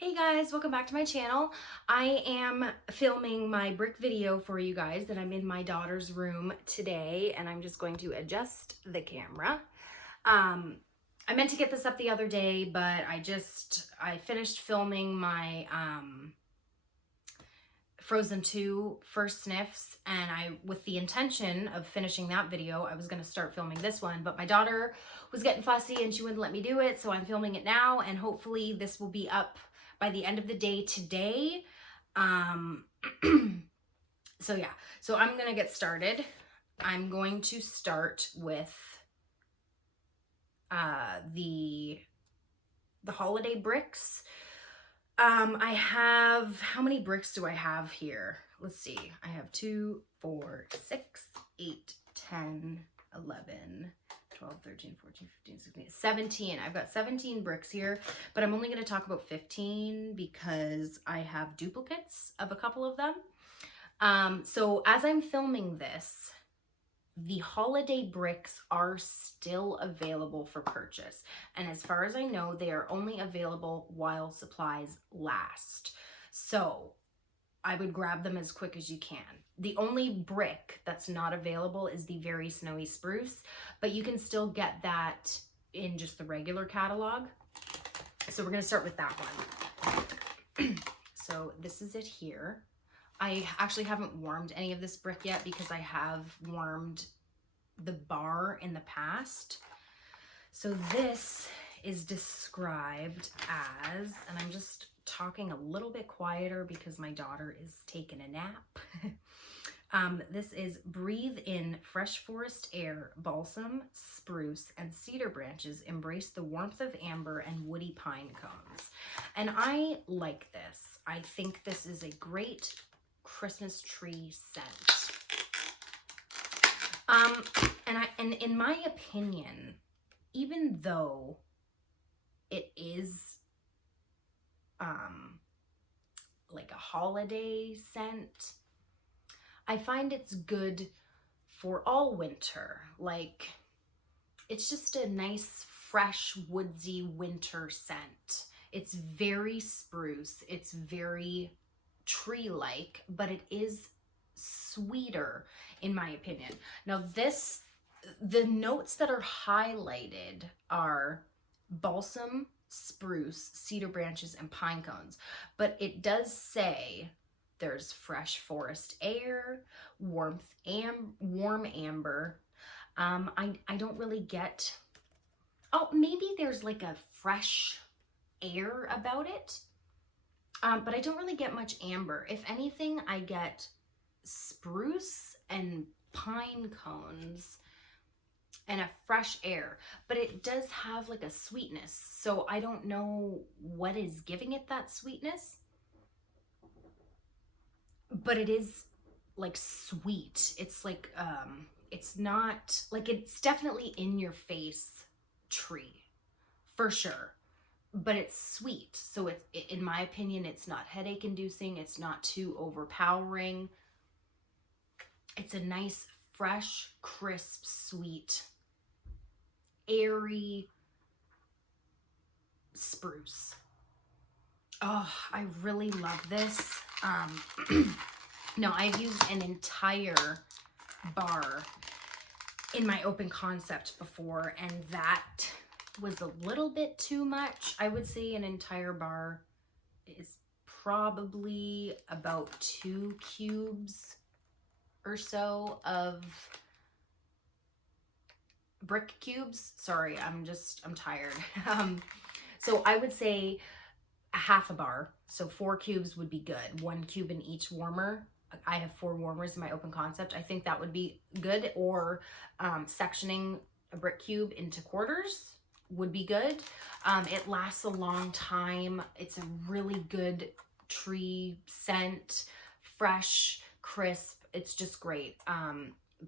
Hey guys, welcome back to my channel. I am filming my brick video for you guys and I'm in my daughter's room today and I'm just going to adjust the camera. I meant to get this up the other day, but I finished filming my Frozen 2 first sniffs, and with the intention of finishing that video, I was going to start filming this one, but my daughter was getting fussy and she wouldn't let me do it, so I'm filming it now, and hopefully this will be up by the end of the day today. So yeah, so I'm going to get started. I'm going to start with the holiday bricks. I have, how many bricks do I have here? Let's see. I have 2, 4, 6, 8, 10, 11, 12, 13, 14, 15, 16, 17. I've got 17 bricks here, but I'm only going to talk about 15 because I have duplicates of a couple of them. So as I'm filming this, the holiday bricks are still available for purchase. And as far as I know, they are only available while supplies last. So I would grab them as quick as you can. The only brick that's not available is the Very Snowy Spruce, but you can still get that in just the regular catalog. So we're gonna start with that one. So this is it here. I actually haven't warmed any of this brick yet because I have warmed the bar in the past. So this is described as, and I'm just talking a little bit quieter because my daughter is taking a nap. This is breathe in fresh forest air, balsam, spruce, and cedar branches embrace the warmth of amber and woody pine cones. And I like this. I think this is a great Christmas tree scent. And in my opinion, even though it is like a holiday scent, I find it's good for all winter. Like, it's just a nice, fresh, woodsy winter scent. It's very spruce. It's very tree-like, but it is sweeter in my opinion. Now the notes that are highlighted are balsam, spruce, cedar branches, and pine cones, but it does say there's fresh forest air, warm amber. I don't really get, oh, maybe there's like a fresh air about it, but I don't really get much amber. If anything, I get spruce and pine cones and a fresh air, but it does have like a sweetness, so I don't know what is giving it that sweetness, but it is like sweet. It's like it's not like, it's definitely in your face tree for sure, but it's sweet. So it's, in my opinion, it's not headache inducing, it's not too overpowering. It's a nice, fresh, crisp, sweet, airy spruce. Oh, I really love this. No, I've used an entire bar in my open concept before, and that was a little bit too much. I would say an entire bar is probably about 2 cubes or so of brick cubes. Sorry, I'm tired. So I would say a half a bar. So 4 cubes would be good. 1 cube in each warmer. I have 4 warmers in my open concept. I think that would be good, or sectioning a brick cube into quarters would be good. It lasts a long time. It's a really good tree scent, fresh, crisp. It's just great.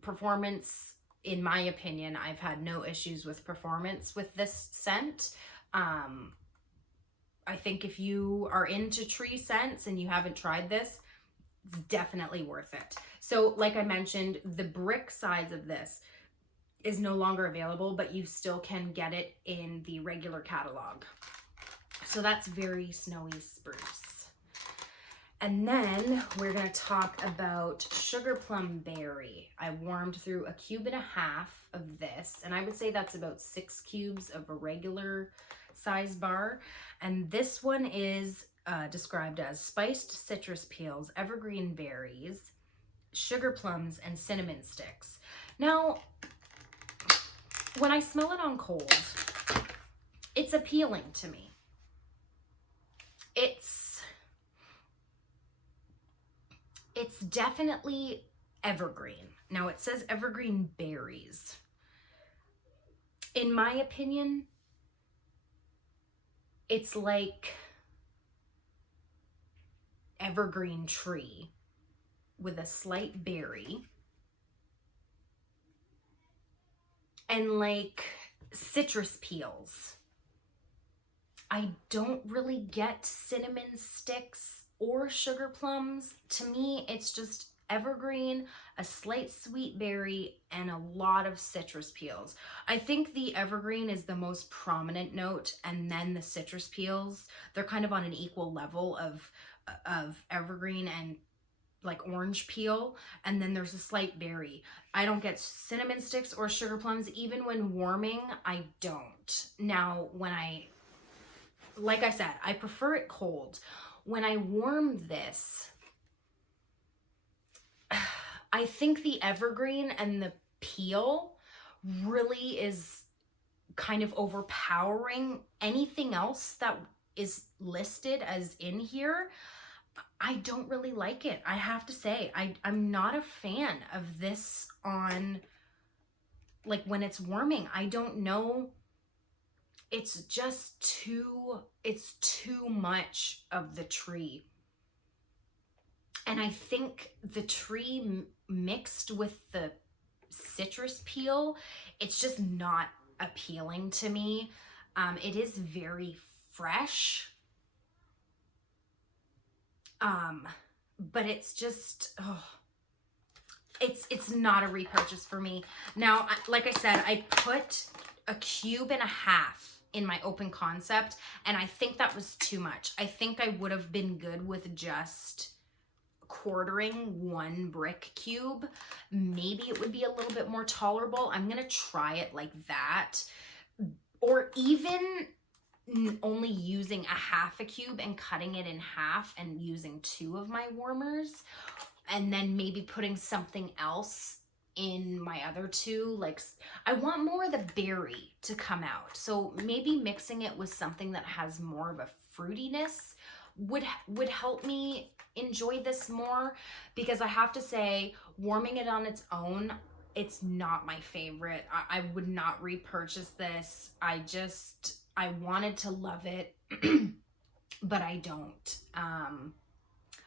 Performance, in my opinion, I've had no issues with performance with this scent. I think if you are into tree scents and you haven't tried this, it's definitely worth it. So like I mentioned, the brick size of this is no longer available, but you still can get it in the regular catalog. So that's very snowy spruce. And then we're gonna talk about sugar plum berry. I warmed through 1.5 cubes of this, and I would say that's about 6 cubes of a regular size bar. And this one is described as spiced citrus peels, evergreen berries, sugar plums, and cinnamon sticks. Now, when I smell it on cold, it's appealing to me. It's definitely evergreen. Now it says evergreen berries. In my opinion, it's like evergreen tree with a slight berry and like citrus peels. I don't really get cinnamon sticks or sugar plums. To me, it's just evergreen, a slight sweet berry, and a lot of citrus peels. I think the evergreen is the most prominent note, and then the citrus peels, they're kind of on an equal level of evergreen and like orange peel, and then there's a slight berry. I don't get cinnamon sticks or sugar plums. Even when warming, I don't. Now, like I said, I prefer it cold. When I warm this, I think the evergreen and the peel really is kind of overpowering anything else that is listed as in here. I don't really like it. I have to say, I'm not a fan of this on, like, when it's warming. I don't know. It's just too much of the tree. And I think the tree mixed with the citrus peel, it's just not appealing to me. It is very fresh. But it's just, it's not a repurchase for me. Now, like I said, I put 1.5 cubes in my open concept, and I think that was too much. I think I would have been good with just quartering 1 brick cube. Maybe it would be a little bit more tolerable. I'm gonna try it like that, or even only using 1/2 cube and cutting it in half and using 2 of my warmers, and then maybe putting something else in my other 2. Like, I want more of the berry to come out, so maybe mixing it with something that has more of a fruitiness would help me enjoy this more, because I have to say, warming it on its own, it's not my favorite. I would not repurchase this. I wanted to love it, but I don't.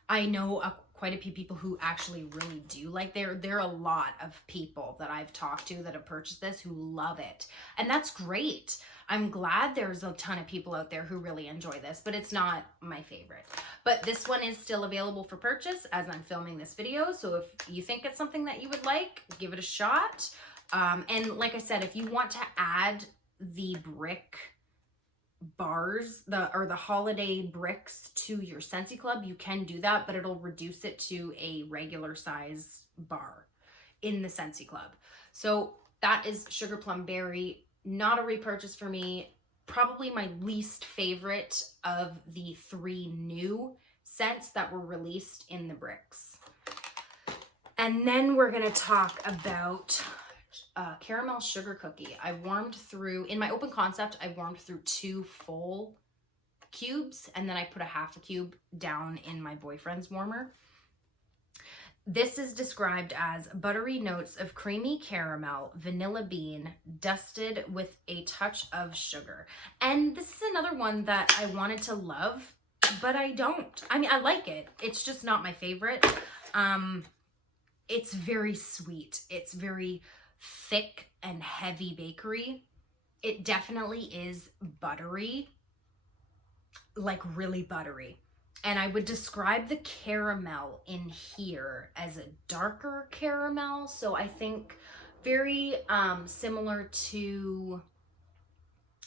I know quite a few people who actually really do like. There are a lot of people that I've talked to that have purchased this who love it, and that's great. I'm glad there's a ton of people out there who really enjoy this, but it's not my favorite. But this one is still available for purchase as I'm filming this video, so if you think it's something that you would like, give it a shot. And like I said, if you want to add the brick bars, the holiday bricks to your Scentsy Club, you can do that, but it'll reduce it to a regular size bar in the Scentsy Club. So that is Sugar Plum Berry. Not a repurchase for me. Probably my least favorite of the 3 new scents that were released in the bricks. And then we're going to talk about caramel sugar cookie. I warmed through, in my open concept, I warmed through 2 full cubes, and then I put 1/2 cube down in my boyfriend's warmer. This is described as buttery notes of creamy caramel, vanilla bean, dusted with a touch of sugar. And this is another one that I wanted to love, but I don't. I mean, I like it. It's just not my favorite. It's very sweet. It's very thick and heavy bakery. It definitely is buttery, like really buttery. And I would describe the caramel in here as a darker caramel. So I think very similar to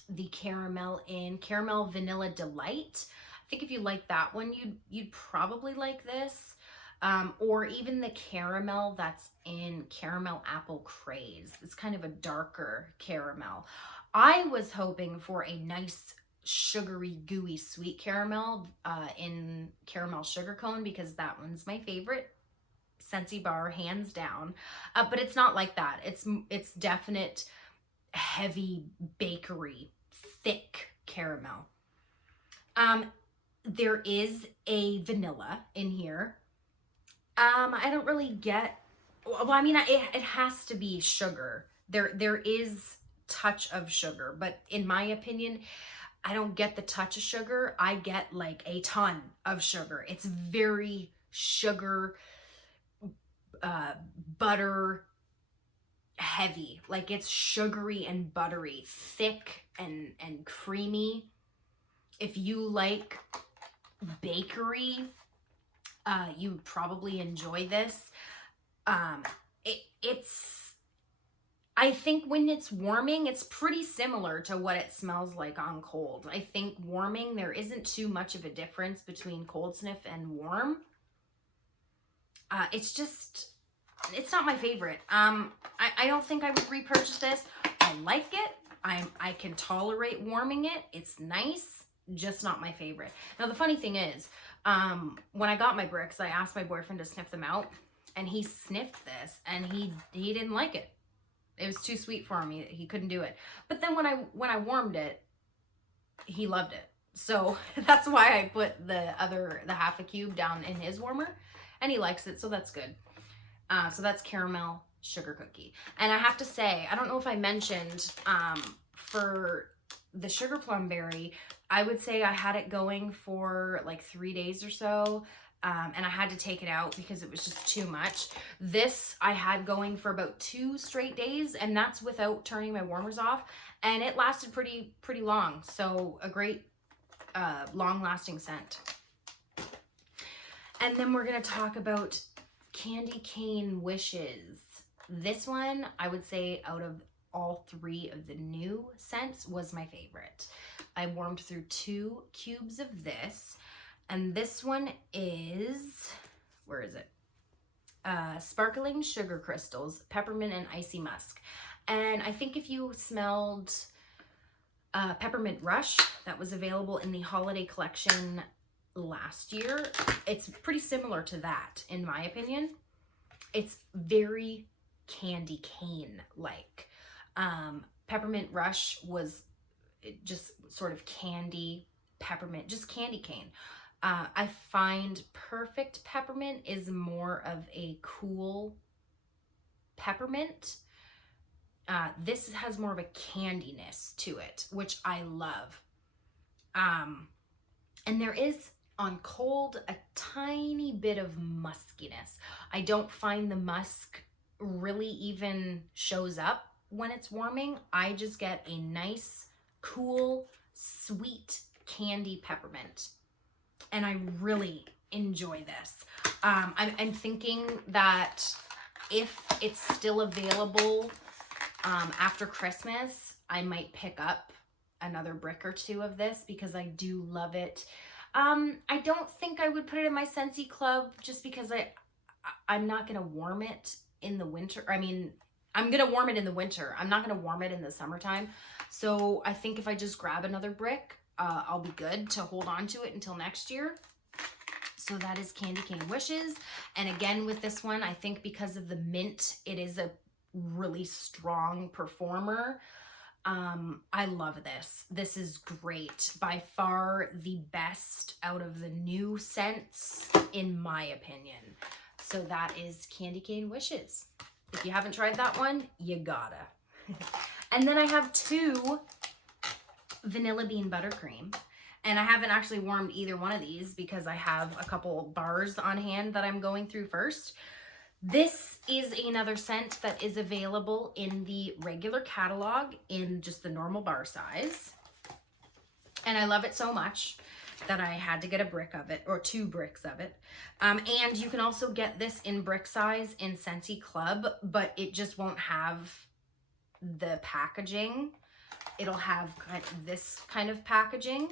the caramel in Caramel Vanilla Delight. I think if you like that one, you'd probably like this. Or even the caramel that's in Caramel Apple Craze. It's kind of a darker caramel. I was hoping for a nice sugary, gooey, sweet caramel in Caramel Sugar Cone, because that one's my favorite Scentsy bar, hands down. But it's not like that. It's definite heavy bakery, thick caramel. There is a vanilla in here. I don't really get, well, I mean, it has to be sugar. There is touch of sugar, but in my opinion, I don't get the touch of sugar. I get like a ton of sugar. It's very sugar, butter heavy. Like, it's sugary and buttery, thick and creamy. If you like bakery, you would probably enjoy this. I think when it's warming, it's pretty similar to what it smells like on cold. I think warming, there isn't too much of a difference between cold sniff and warm. It's not my favorite. I don't think I would repurchase this. I like it. I can tolerate warming it. It's nice, just not my favorite. Now, the funny thing is, when I got my bricks, I asked my boyfriend to sniff them out, and he sniffed this, and he didn't like it. It was too sweet for him. He couldn't do it. But then when I warmed it, he loved it. So that's why I put the half a cube down in his warmer, and he likes it, so that's good. So that's Caramel Sugar Cookie. And I have to say, I don't know if I mentioned, for the Sugar Plum Berry, I would say I had it going for like 3 days or so. And I had to take it out because it was just too much. This I had going for about 2 straight days, and that's without turning my warmers off. And it lasted pretty long. So a great long-lasting scent. And then we're going to talk about Candy Cane Wishes. This one, I would say out of all 3 of the new scents, was my favorite. I warmed through 2 cubes of this. And this one is, where is it? Sparkling Sugar Crystals, Peppermint and Icy Musk. And I think if you smelled Peppermint Rush, that was available in the holiday collection last year, it's pretty similar to that, in my opinion. It's very candy cane-like. Peppermint Rush was just sort of candy, peppermint, just candy cane. I find Perfect Peppermint is more of a cool peppermint. This has more of a candiness to it, which I love. And there is, on cold, a tiny bit of muskiness. I don't find the musk really even shows up when it's warming. I just get a nice, cool, sweet candy peppermint. And I really enjoy this. I'm thinking that if it's still available after Christmas, I might pick up another brick or 2 of this because I do love it. I don't think I would put it in my Scentsy Club just because I'm not going to warm it in the winter. I mean, I'm going to warm it in the winter. I'm not going to warm it in the summertime. So I think if I just grab another brick, I'll be good to hold on to it until next year. So that is Candy Cane Wishes. And again, with this one, I think because of the mint, it is a really strong performer. I love this. This is great. By far the best out of the new scents, in my opinion. So that is Candy Cane Wishes. If you haven't tried that one, you gotta. And then I have 2 Vanilla Bean Buttercream. And I haven't actually warmed either one of these because I have a couple bars on hand that I'm going through first. This is another scent that is available in the regular catalog in just the normal bar size. And I love it so much that I had to get a brick of it, or 2 bricks of it. And you can also get this in brick size in Scentsy Club, but it just won't have the packaging it'll have this kind of packaging,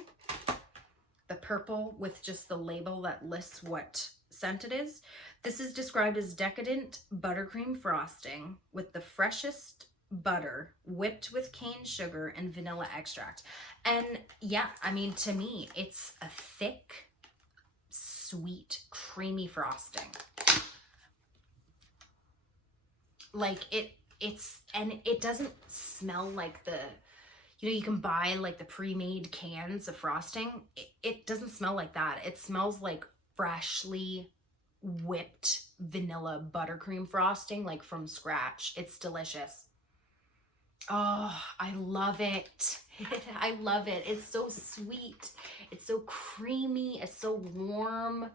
the purple with just the label that lists what scent it is. This is described as decadent buttercream frosting with the freshest butter whipped with cane sugar and vanilla extract. And yeah, I mean, to me, it's a thick, sweet, creamy frosting. Like and it doesn't smell like the, you know, you can buy like the pre-made cans of frosting. It doesn't smell like that. It smells like freshly whipped vanilla buttercream frosting, like from scratch. It's delicious. Oh, I love it. I love it. It's so sweet. It's so creamy. It's so warm.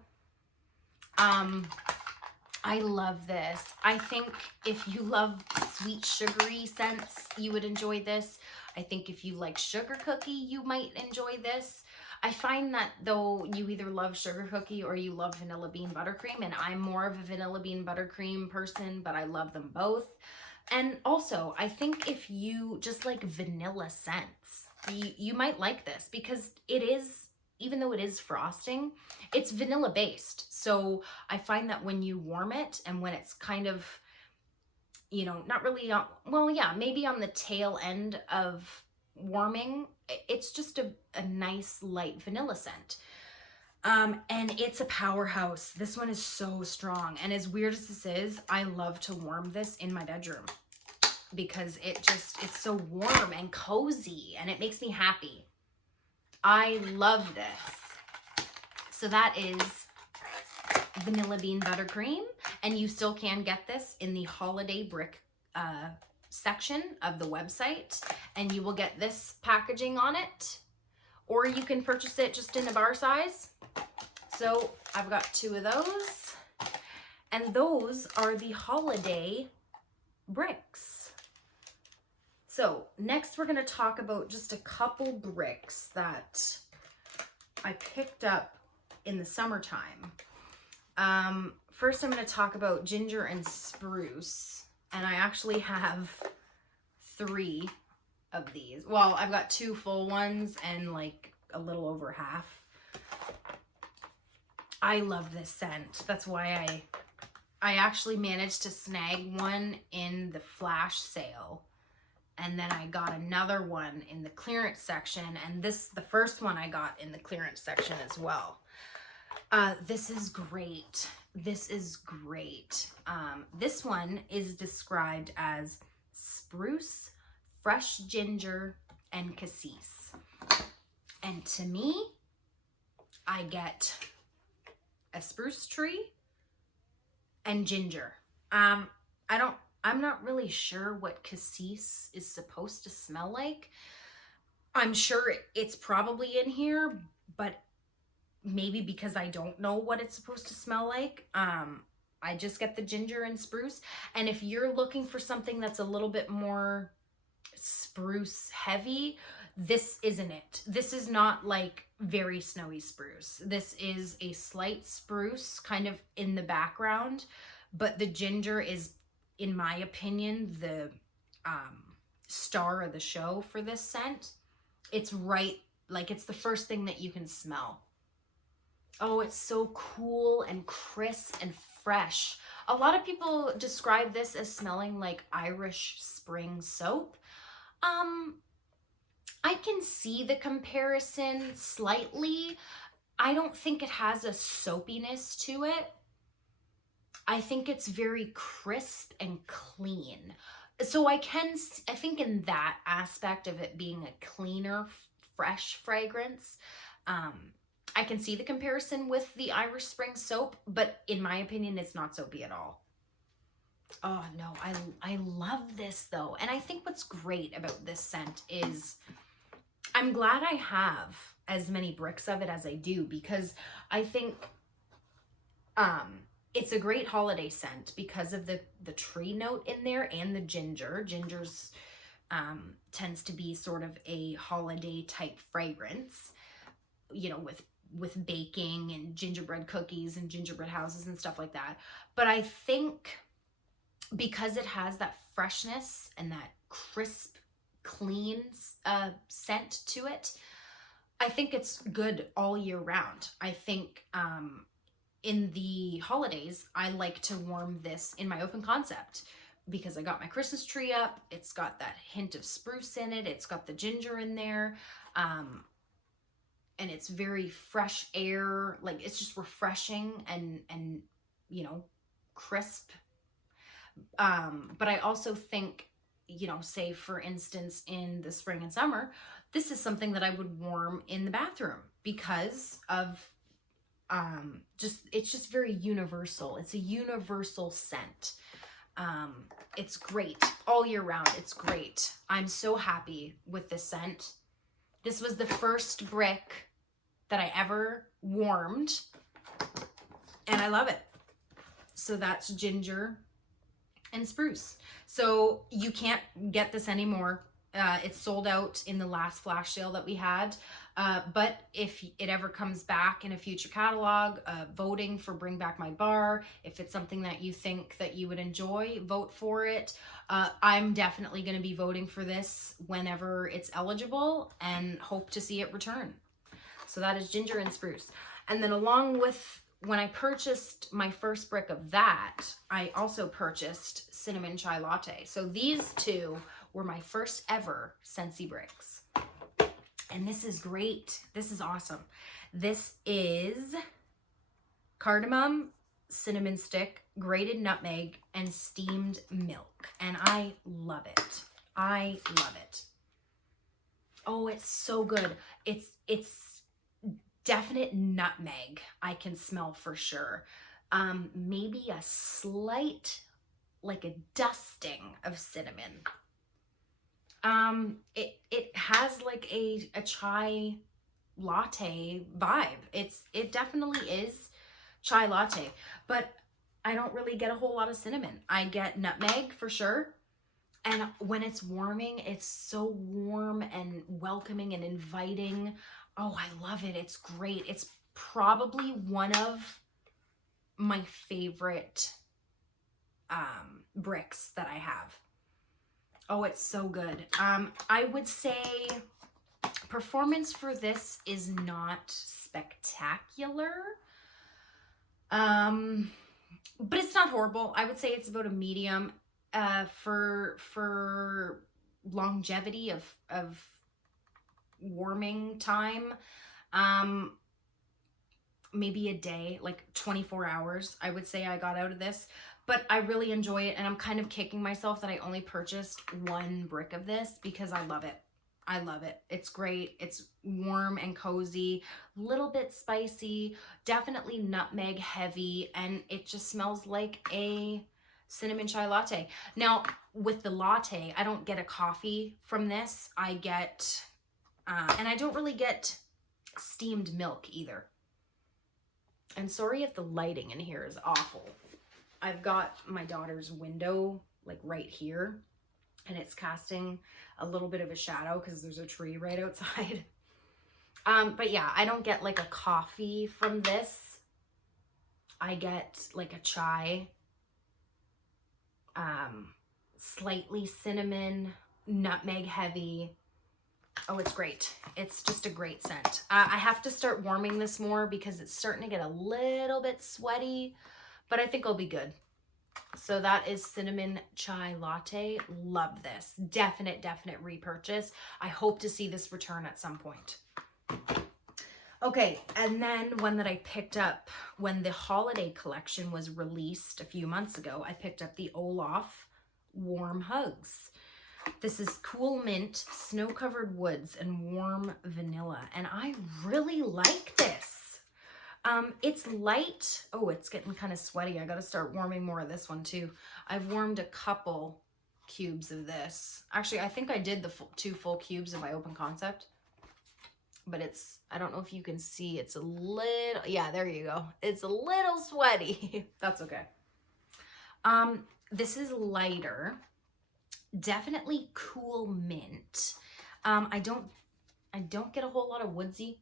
I love this. I think if you love sweet, sugary scents, you would enjoy this. I think if you like sugar cookie, you might enjoy this. I find that though you either love sugar cookie or you love vanilla bean buttercream, and I'm more of a vanilla bean buttercream person, but I love them both. And also, I think if you just like vanilla scents, you might like this because it is, even though it is frosting, it's vanilla based. So I find that when you warm it and when it's kind of, you know, not really, well, yeah, maybe on the tail end of warming, it's just a nice light vanilla scent. And it's a powerhouse. This one is so strong. And as weird as this is, I love to warm this in my bedroom because it's so warm and cozy and it makes me happy. I love this. So that is vanilla bean buttercream, and you still can get this in the holiday brick section of the website, and you will get this packaging on it, or you can purchase it just in a bar size. So I've got 2 of those, and those are the holiday bricks. So next we're going to talk about just a couple bricks that I picked up in the summertime. First I'm going to talk about ginger and spruce, and I actually have 3 of these. Well, I've got 2 full ones and like a little over half. I love this scent. That's why I actually managed to snag one in the flash sale. And then I got another one in the clearance section. And the first one I got in the clearance section as well. This is great. This is great. This one is described as spruce, fresh ginger, and cassis. And to me, I get a spruce tree and ginger. I'm not really sure what cassis is supposed to smell like. I'm sure it's probably in here, but maybe because I don't know what it's supposed to smell like, I just get the ginger and spruce. And if you're looking for something that's a little bit more spruce heavy, this isn't it. This is not like very snowy spruce. This is a slight spruce kind of in the background, but the ginger is, in my opinion, the star of the show for this scent. It's right, like it's the first thing that you can smell. Oh, it's so cool and crisp and fresh. A lot of people describe this as smelling like Irish spring soap. I can see the comparison slightly. I don't think it has a soapiness to it. I think it's very crisp and clean. So I think in that aspect of it being a cleaner, fresh fragrance, I can see the comparison with the Irish Spring soap, but in my opinion, it's not soapy at all. Oh no, I love this though. And I think what's great about this scent is I'm glad I have as many bricks of it as I do, because I think it's a great holiday scent because of the tree note in there and the ginger. Ginger's tends to be sort of a holiday type fragrance, you know, with baking and gingerbread cookies and gingerbread houses and stuff like that. But I think because it has that freshness and that crisp, clean scent to it. I think it's good all year round. I think in the holidays, I like to warm this in my open concept because I got my Christmas tree up. It's got that hint of spruce in it. It's got the ginger in there. And it's very fresh air. Like, it's just refreshing and you know, crisp. But I also think, you know, say for instance, in the spring and summer, this is something that I would warm in the bathroom because of it's just very universal. It's a universal scent. It's great all year round. It's great. I'm so happy with this scent. This was the first brick that I ever warmed, and I love it. So that's ginger and spruce. So you can't get this anymore. It's sold out in the last flash sale that we had. But if it ever comes back in a future catalog, voting for Bring Back My Bar, if it's something that you think that you would enjoy, vote for it. I'm definitely going to be voting for this whenever it's eligible and hope to see it return. So that is ginger and spruce. And then along with, when I purchased my first brick of that, I also purchased cinnamon chai latte. So these two were my first ever Scentsy bricks. And this is great. This is awesome. This is cardamom, cinnamon stick, grated nutmeg, and steamed milk. And I love it. I love it. Oh, it's so good. It's definite nutmeg I can smell for sure. Maybe a slight, like a dusting of cinnamon. It has like a chai latte vibe. It definitely is chai latte, but I don't really get a whole lot of cinnamon. I get nutmeg for sure. And when it's warming, it's so warm and welcoming and inviting. Oh, I love it. It's great. It's probably one of my favorite bricks that I have. Oh, it's so good. I would say performance for this is not spectacular. But it's not horrible. I would say it's about a medium for longevity of warming time. Maybe a day, like 24 hours, I would say I got out of this. But I really enjoy it, and I'm kind of kicking myself that I only purchased one brick of this because I love it. I love it. It's great. It's warm and cozy, a little bit spicy, definitely nutmeg heavy, and it just smells like a cinnamon chai latte. Now, with the latte, I don't get a coffee from this. I get, and I don't really get steamed milk either. And sorry if the lighting in here is awful. I've got my daughter's window like right here, and it's casting a little bit of a shadow because there's a tree right outside. But yeah, I don't get like a coffee from this. I get like a chai, slightly cinnamon, nutmeg heavy. Oh, it's great. It's just a great scent. I have to start warming this more because it's starting to get a little bit sweaty, but I think I'll be good. So that is cinnamon chai latte. Love this. Definite repurchase. I hope to see this return at some point. Okay, and then one that I picked up when the holiday collection was released a few months ago, I picked up the Olaf Warm Hugs. This is cool mint, snow-covered woods, and warm vanilla, and I really like this. It's light. Oh, it's getting kind of sweaty. I got to start warming more of this one too. I've warmed a couple cubes of this. Actually, I think I did the 2 full cubes of my open concept, but it's, I don't know if you can see, it's a little, yeah, there you go. It's a little sweaty. That's okay. This is lighter, definitely cool mint. I don't get a whole lot of woodsy.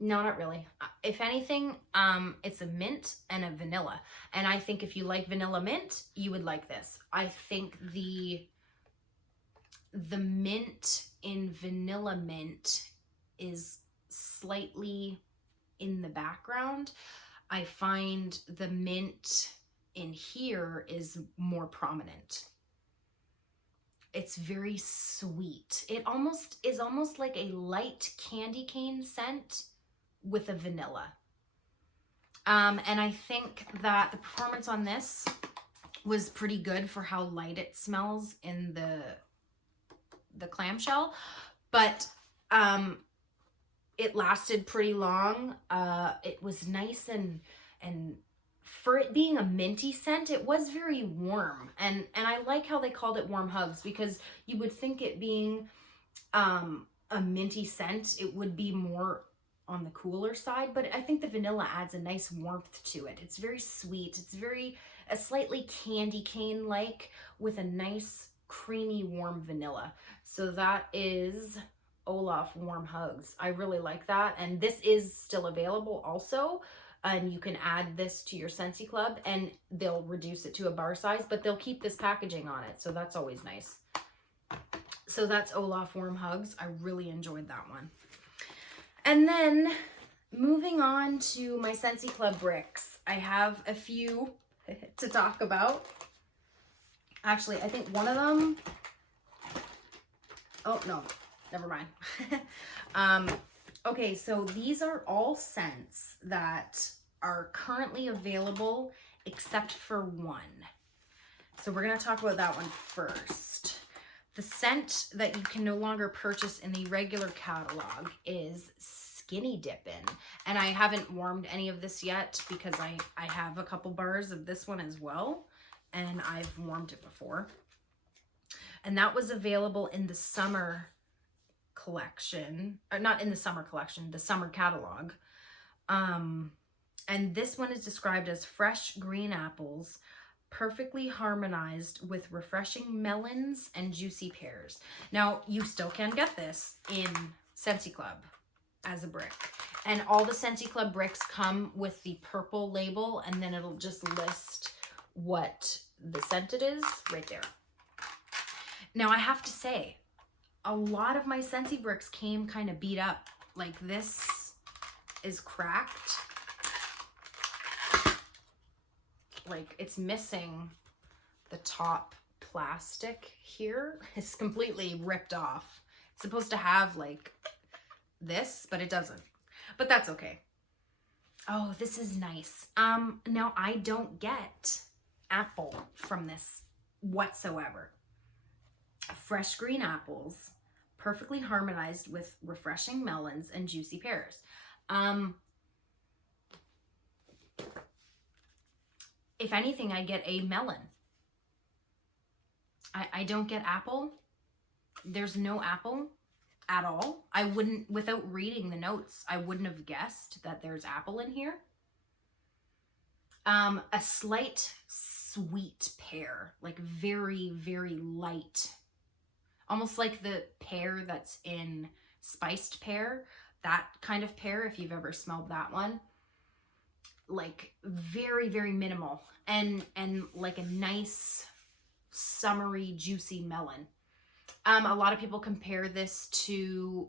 No, not really. If anything, it's a mint and a vanilla. And I think if you like vanilla mint, you would like this. I think the The mint in Vanilla Mint is slightly in the background. I find the mint in here is more prominent. It's very sweet. It is almost like a light candy cane scent with a vanilla. And I think that the performance on this was pretty good for how light it smells in the clamshell, but it lasted pretty long. It was nice, and for it being a minty scent, it was very warm, and I like how they called it warm hugs, because you would think it being a minty scent, it would be more on the cooler side, but I think the vanilla adds a nice warmth to it. It's very sweet. It's a slightly candy cane like, with a nice creamy warm vanilla. So that is Olaf Warm Hugs. I really like that, and this is still available also, and you can add this to your Scentsy Club and they'll reduce it to a bar size, but they'll keep this packaging on it, so that's always nice. So that's Olaf Warm Hugs. I really enjoyed that one. And then moving on to my Scentsy Club bricks, I have a few to talk about. Actually, I think one of them, oh no, never mind. Okay, so these are all scents that are currently available except for one. So we're going to talk about that one first. The scent that you can no longer purchase in the regular catalog is Skinny Dippin. And I haven't warmed any of this yet because I have a couple bars of this one as well, and I've warmed it before. And that was available in the summer collection, or not in the summer collection, the summer catalog. And this one is described as fresh green apples, perfectly harmonized with refreshing melons and juicy pears. Now, you still can get this in Scentsy Club as a brick. And all the Scentsy Club bricks come with the purple label, and then it'll just list what the scent it is right there. Now, I have to say, a lot of my Scentsy bricks came kind of beat up. Like, this is cracked. Like, it's missing the top plastic here. It's completely ripped off. It's supposed to have like this, but it doesn't. But that's okay. Oh, this is nice. Now I don't get apple from this whatsoever. Fresh green apples, perfectly harmonized with refreshing melons and juicy pears. If anything, I get a melon. I don't get apple. There's no apple at all. I wouldn't, without reading the notes, I wouldn't have guessed that there's apple in here. A slight sweet pear, like very, very light. Almost like the pear that's in Spiced Pear. That kind of pear, if you've ever smelled that one. Like very, very minimal, and like a nice summery juicy melon. A lot of people compare this to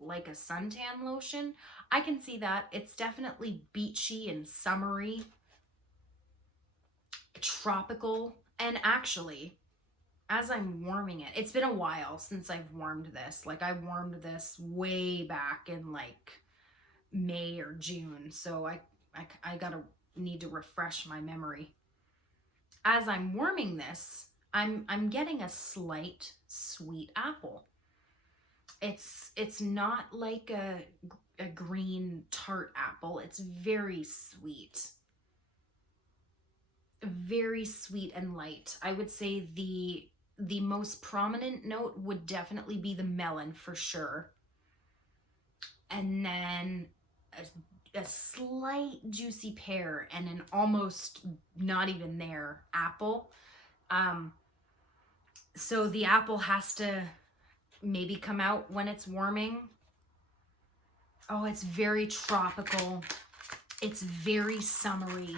like a suntan lotion. I can see that. It's definitely beachy and summery, tropical. And actually, as I'm warming it, it's been a while since I've warmed this. Like, I warmed this way back in like May or June, so I need to refresh my memory. As I'm warming this, I'm getting a slight sweet apple. It's not like a green tart apple. It's very sweet. Very sweet and light. I would say the most prominent note would definitely be the melon for sure. And then a slight juicy pear, and an almost not even there apple. So the apple has to maybe come out when it's warming. Oh, it's very tropical. It's very summery.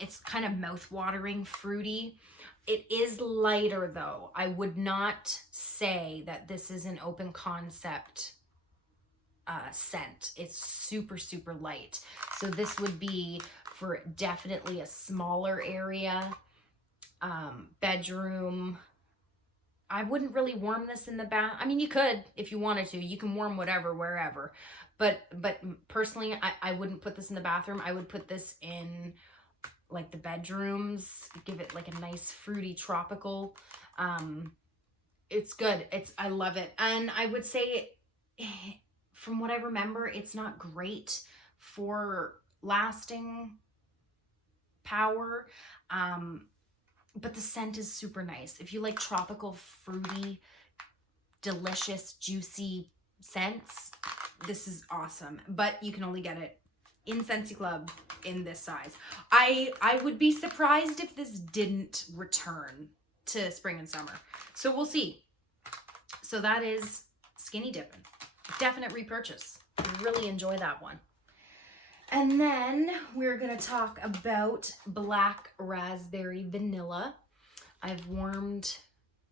It's kind of mouth-watering, fruity. It is lighter though. I would not say that this is an open concept scent. It's super, super light. So this would be for definitely a smaller area, bedroom. I wouldn't really warm this in the bath. I mean, you could if you wanted to. You can warm whatever, wherever. But personally, I wouldn't put this in the bathroom. I would put this in like the bedrooms. Give it like a nice fruity tropical. It's good. I love it. And I would say, from what I remember, it's not great for lasting power. But the scent is super nice. If you like tropical, fruity, delicious, juicy scents, this is awesome. But you can only get it in Scentsy Club in this size. I would be surprised if this didn't return to spring and summer. So we'll see. So that is Skinny Dippin'. Definite repurchase. Really enjoy that one. And then we're going to talk about Black Raspberry Vanilla. I've warmed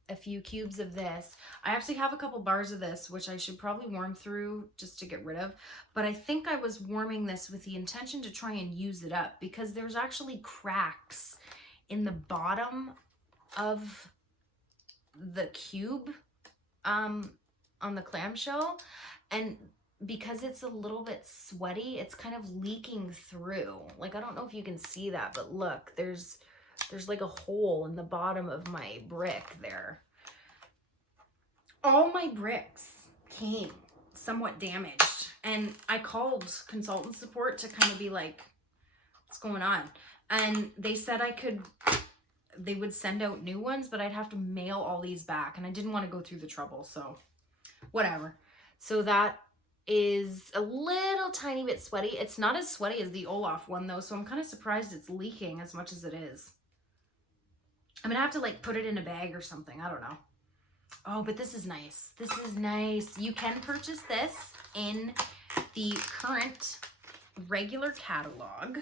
a few cubes of this. I actually have a couple bars of this, which I should probably warm through just to get rid of. But I think I was warming this with the intention to try and use it up, because there's actually cracks in the bottom of the cube on the clamshell. And because it's a little bit sweaty, it's kind of leaking through. Like, I don't know if you can see that, but look, there's like a hole in the bottom of my brick there. All my bricks came somewhat damaged, and I called consultant support to kind of be like, what's going on? And they said they would send out new ones, but I'd have to mail all these back, and I didn't want to go through the trouble, so whatever. So that is a little tiny bit sweaty. It's not as sweaty as the Olaf one though, so I'm kind of surprised it's leaking as much as it is. I'm gonna have to like put it in a bag or something. I don't know. Oh, but this is nice. This is nice. You can purchase this in the current regular catalog.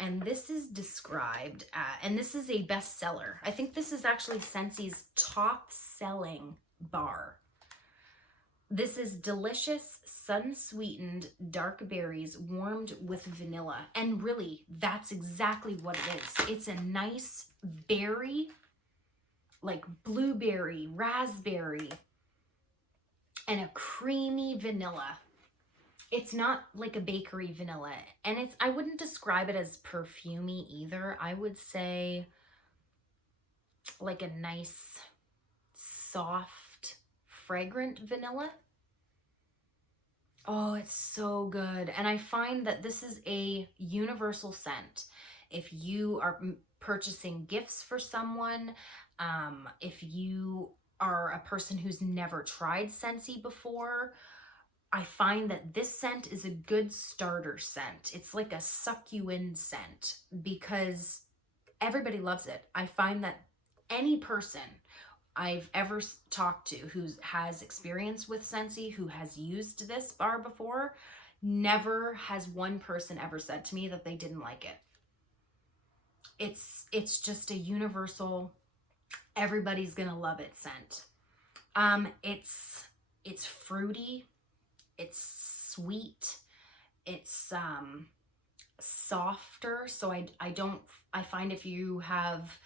And this is described, and this is a bestseller. I think this is actually Scentsy's top selling bar. This is delicious, sun-sweetened dark berries warmed with vanilla. And really, that's exactly what it is. It's a nice berry, like blueberry, raspberry, and a creamy vanilla. It's not like a bakery vanilla. And I wouldn't describe it as perfumey either. I would say like a nice, soft, fragrant vanilla. Oh, it's so good. And I find that this is a universal scent. If you are purchasing gifts for someone, if you are a person who's never tried Scentsy before, I find that this scent is a good starter scent. It's like a suck you in scent because everybody loves it. I find that any person I've ever talked to who has experience with Scentsy, who has used this bar before, never has one person ever said to me that they didn't like it. It's just a universal, everybody's gonna love it scent. It's fruity, it's sweet, it's softer. So I find if you have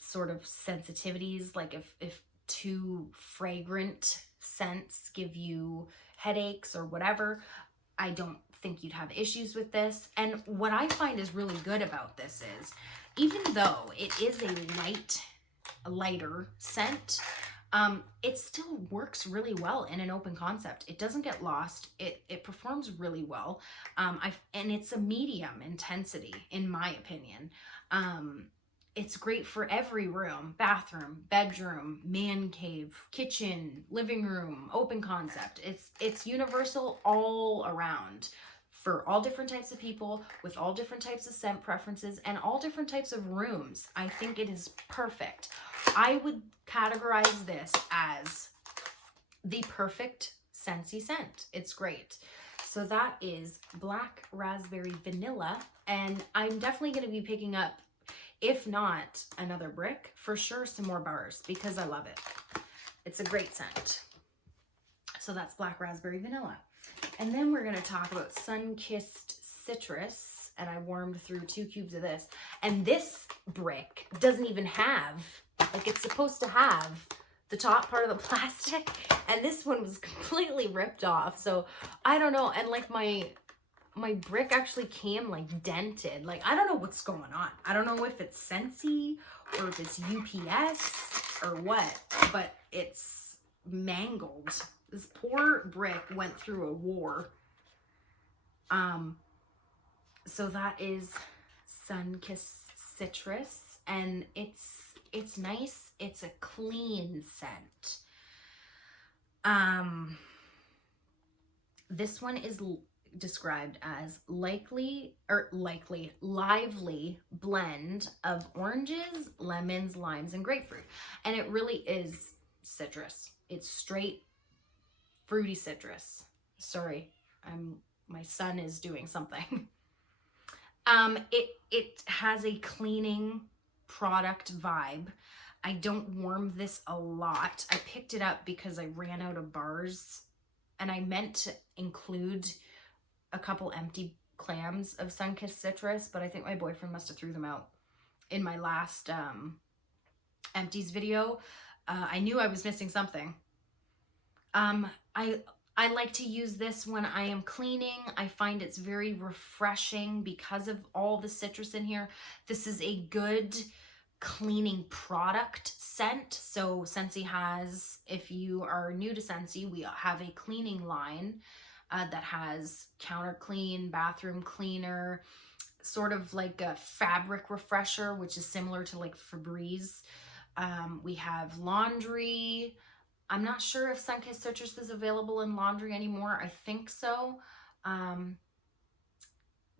sort of sensitivities, like if too fragrant scents give you headaches or whatever, I don't think you'd have issues with this. And what I find is really good about this is, even though it is a lighter scent, it still works really well in an open concept. It doesn't get lost. It performs really well. And it's a medium intensity, in my opinion. It's great for every room: bathroom, bedroom, man cave, kitchen, living room, open concept. It's universal all around for all different types of people with all different types of scent preferences and all different types of rooms. I think it is perfect. I would categorize this as the perfect Scentsy scent. It's great. So that is Black Raspberry Vanilla, and I'm definitely going to be picking up If not another brick, for sure some more bars, because I love it. It's a great scent. So that's Black Raspberry Vanilla. And then we're gonna talk about Sunkist Citrus, and I warmed through 2 cubes of this. And this brick doesn't even have, like, it's supposed to have the top part of the plastic, and this one was completely ripped off. So I don't know, and like my brick actually came like dented. Like, I don't know what's going on. I don't know if it's Scentsy or if it's UPS or what, but it's mangled. This poor brick went through a war. So that is Sunkist Citrus, and it's nice. It's a clean scent. This one is described as lively blend of oranges, lemons, limes, and grapefruit. And it really is citrus. It's straight fruity citrus. Sorry, my son is doing something. It has a cleaning product vibe. I don't warm this a lot. I picked it up because I ran out of bars, and I meant to include a couple empty clams of Sunkist Citrus, but I think my boyfriend must have threw them out in my last empties video. I knew I was missing something. I like to use this when I am cleaning. I find it's very refreshing because of all the citrus in here. This is a good cleaning product scent. So Scentsy has, if you are new to Scentsy, we have a cleaning line that has counter clean, bathroom cleaner, sort of like a fabric refresher, which is similar to like Febreze. We have laundry. I'm not sure if Sunkist Citrus is available in laundry anymore. I think so.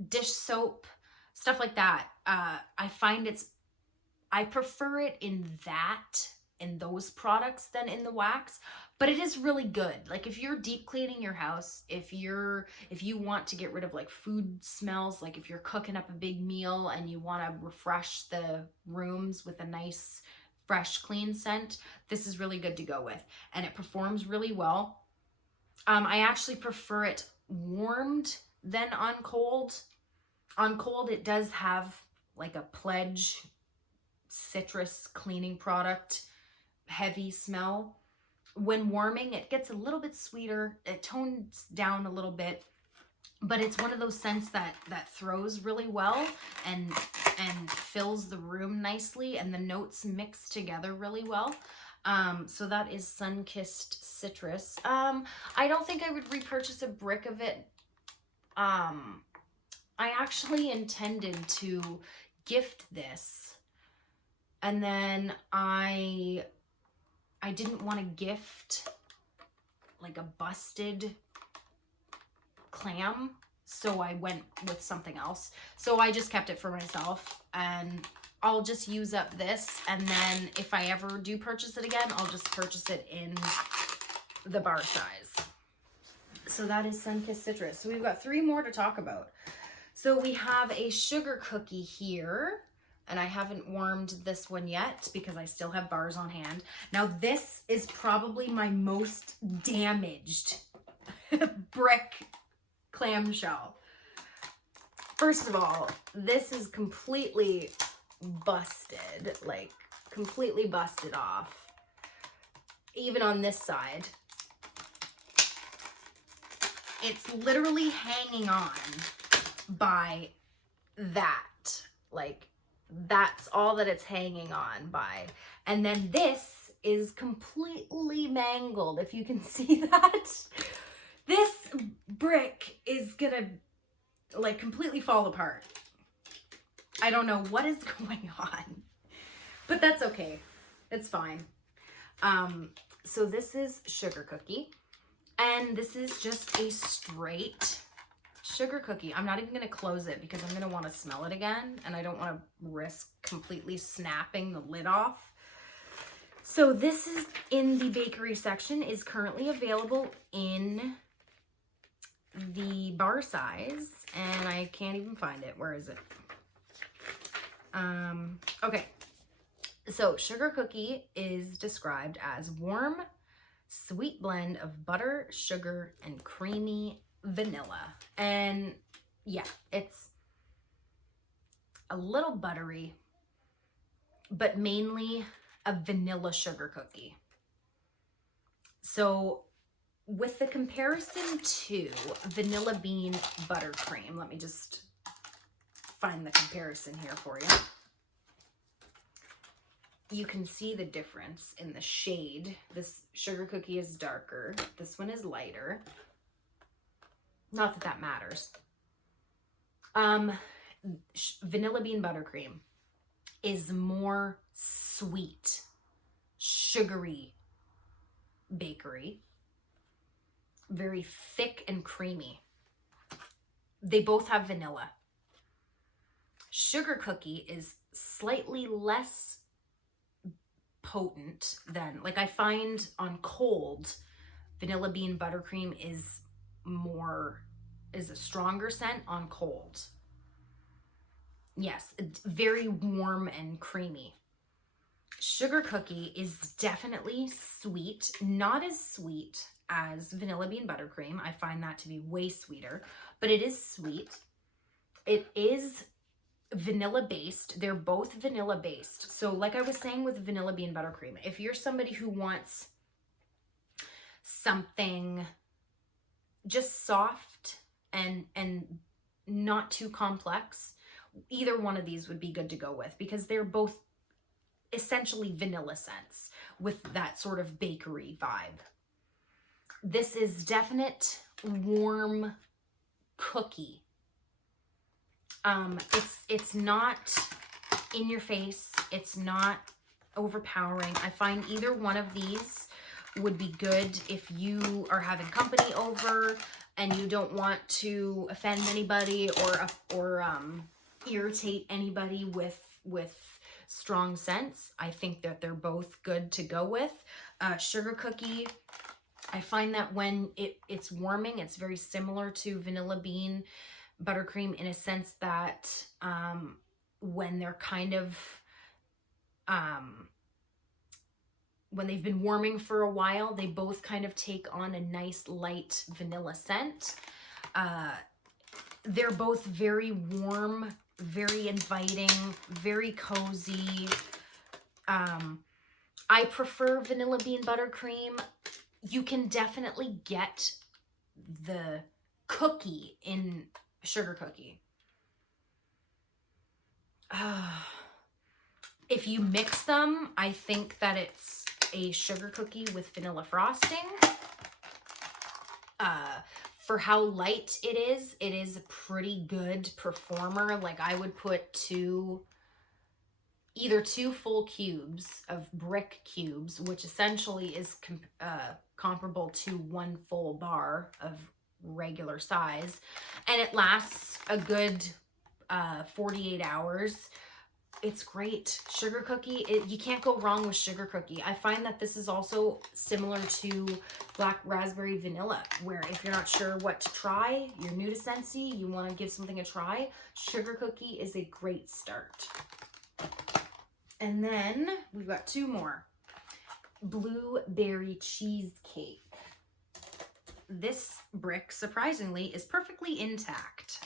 Dish soap, stuff like that. I find I prefer it in those products than in the wax, but it is really good. Like, if you're deep cleaning your house, if you want to get rid of like food smells, like if you're cooking up a big meal and you want to refresh the rooms with a nice fresh clean scent, this is really good to go with, and it performs really well. I actually prefer it warmed than on cold. On cold, it does have like a Pledge citrus cleaning product heavy smell. When warming, it gets a little bit sweeter, it tones down a little bit, but it's one of those scents that throws really well and fills the room nicely, and the notes mix together really well. So that is Sunkist Citrus. I don't think I would repurchase a brick of it. I actually intended to gift this, and then I didn't want to gift like a busted clam, so I went with something else. So I just kept it for myself, and I'll just use up this, and then if I ever do purchase it again, I'll just purchase it in the bar size. So that is Sunkist Citrus. So we've got 3 more to talk about. So we have a sugar cookie here, and I haven't warmed this one yet because I still have bars on hand. Now this is probably my most damaged brick clamshell. First of all, this is completely busted, like completely busted off. Even on this side, it's literally hanging on by that. Like, that's all that it's hanging on by. And then this is completely mangled, if you can see that. This brick is gonna like completely fall apart. I don't know what is going on, but that's okay. It's fine. So this is sugar cookie, and this is just a straight sugar cookie. I'm not even gonna close it because I'm gonna want to smell it again, and I don't want to risk completely snapping the lid off. So this is in the bakery section, is currently available in the bar size, and I can't even find it. Where is it? Okay. So sugar cookie is described as warm, sweet blend of butter, sugar, and creamy vanilla. And yeah, it's a little buttery, but mainly a vanilla sugar cookie. So with the comparison to vanilla bean buttercream, let me just find the comparison here for you. You can see the difference in the shade. This sugar cookie is darker. This one is lighter. Not that that matters. Vanilla bean buttercream is more sweet, sugary bakery. Very thick and creamy. They both have vanilla. Sugar cookie is slightly less potent than, like I find on cold, vanilla bean buttercream is a stronger scent on cold. Yes, very warm and creamy. Sugar cookie is definitely sweet, not as sweet as vanilla bean buttercream. I find that to be way sweeter, but it is sweet. It is vanilla based. They're both vanilla based. So like I was saying with vanilla bean buttercream, if you're somebody who wants something just soft and not too complex, either one of these would be good to go with, because they're both essentially vanilla scents with that sort of bakery vibe. This is definite warm cookie. It's not in your face. It's not overpowering. I find either one of these would be good if you are having company over and you don't want to offend anybody or irritate anybody with strong scents. I think that they're both good to go with. Sugar cookie, I find that when it's warming, it's very similar to vanilla bean buttercream in a sense that when they're kind of when they've been warming for a while, they both kind of take on a nice light vanilla scent. They're both very warm, very inviting, very cozy. I prefer vanilla bean buttercream. You can definitely get the cookie in sugar cookie. If you mix them, I think that it's a sugar cookie with vanilla frosting. For how light it is a pretty good performer. Like I would put either two full cubes of brick cubes, which essentially is comparable to one full bar of regular size, and it lasts a good 48 hours. It's great. Sugar cookie, you can't go wrong with sugar cookie. I find that this is also similar to black raspberry vanilla, where if you're not sure what to try, you're new to Scentsy, you want to give something a try, sugar cookie is a great start. And then we've got two more. Blueberry cheesecake. This brick, surprisingly, is perfectly intact.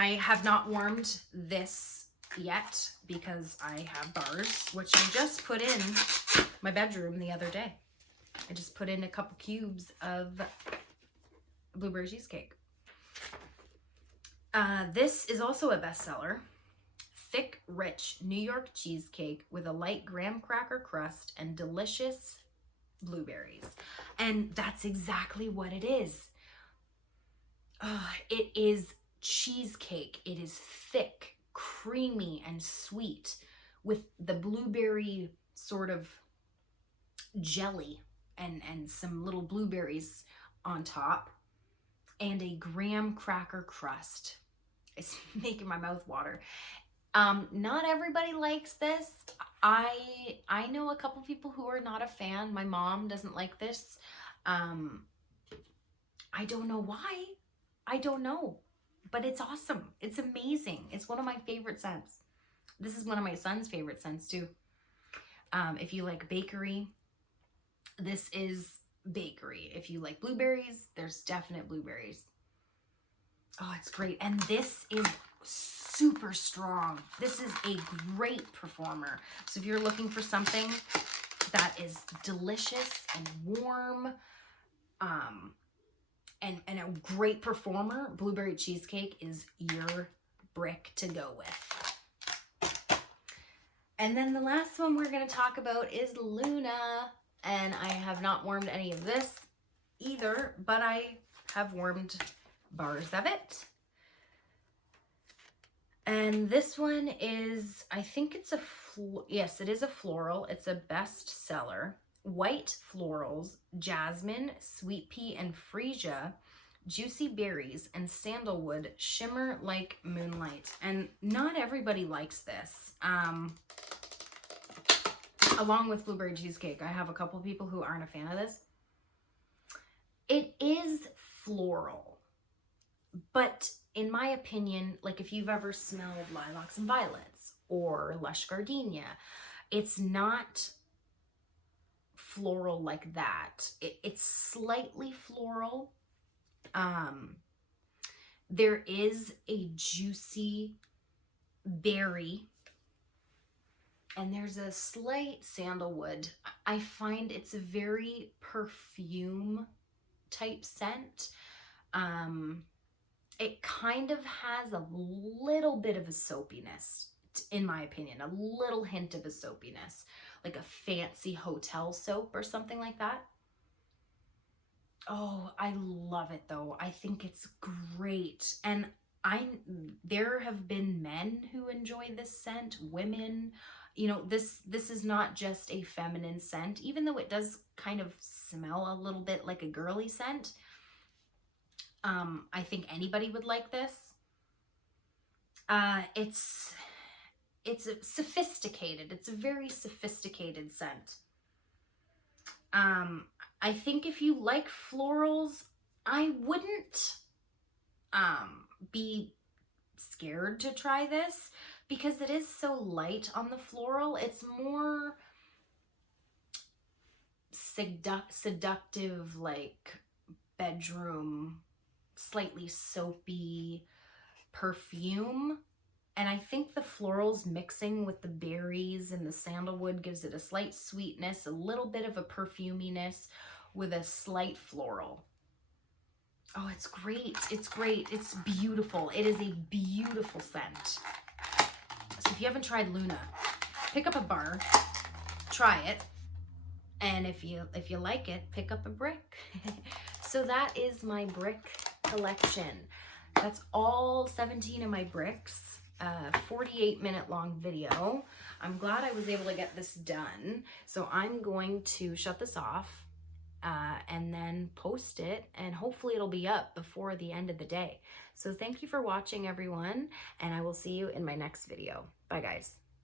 I have not warmed this yet because I have bars, which I just put in my bedroom the other day. I just put in a couple cubes of blueberry cheesecake. This is also a bestseller. Thick, rich New York cheesecake with a light graham cracker crust and delicious blueberries. And that's exactly what it is. It is cheesecake. It is thick, creamy, and sweet with the blueberry sort of jelly and some little blueberries on top and a graham cracker crust. It's making my mouth water. Not everybody likes this. I know a couple people who are not a fan. My mom doesn't like this. I don't know why. I don't know. but it's awesome. It's amazing. It's one of my favorite scents. This is one of my son's favorite scents too. If you like bakery, this is bakery. If you like blueberries, there's definite blueberries. Oh, it's great. And this is super strong. This is a great performer. So if you're looking for something that is delicious and warm, and a great performer, blueberry cheesecake is your brick to go with. And then the last one we're going to talk about is Luna. And I have not warmed any of this either, but I have warmed bars of it. And this one is, I think it's a, yes, it is a floral. It's a bestseller. White florals, jasmine, sweet pea, and freesia, juicy berries, and sandalwood shimmer like moonlight. And not everybody likes this. Along with blueberry cheesecake, I have a couple people who aren't a fan of this. It is floral, but in my opinion, like if you've ever smelled lilacs and violets or lush gardenia, it's not floral like that. It's slightly floral. There is a juicy berry, and there's a slight sandalwood. I find it's a very perfume type scent. It kind of has a little bit of a soapiness, in my opinion, a little hint of a soapiness, like a fancy hotel soap or something like that. Oh, I love it though. I think it's great. And there have been men who enjoy this scent, women. You know, this is not just a feminine scent, even though it does kind of smell a little bit like a girly scent. I think anybody would like this. It's sophisticated. It's a very sophisticated scent. I think if you like florals, I wouldn't be scared to try this because it is so light on the floral. It's more seductive, like bedroom, slightly soapy perfume. And I think the florals mixing with the berries and the sandalwood gives it a slight sweetness, a little bit of a perfuminess with a slight floral. Oh, it's great. It's great. It's beautiful. It is a beautiful scent. So if you haven't tried Luna, pick up a bar, try it. And if you like it, pick up a brick. So that is my brick collection. That's all 17 of my bricks. 48-minute long video. I'm glad I was able to get this done. So I'm going to shut this off and then post it, and hopefully it'll be up before the end of the day. So thank you for watching, everyone, and I will see you in my next video. Bye, guys.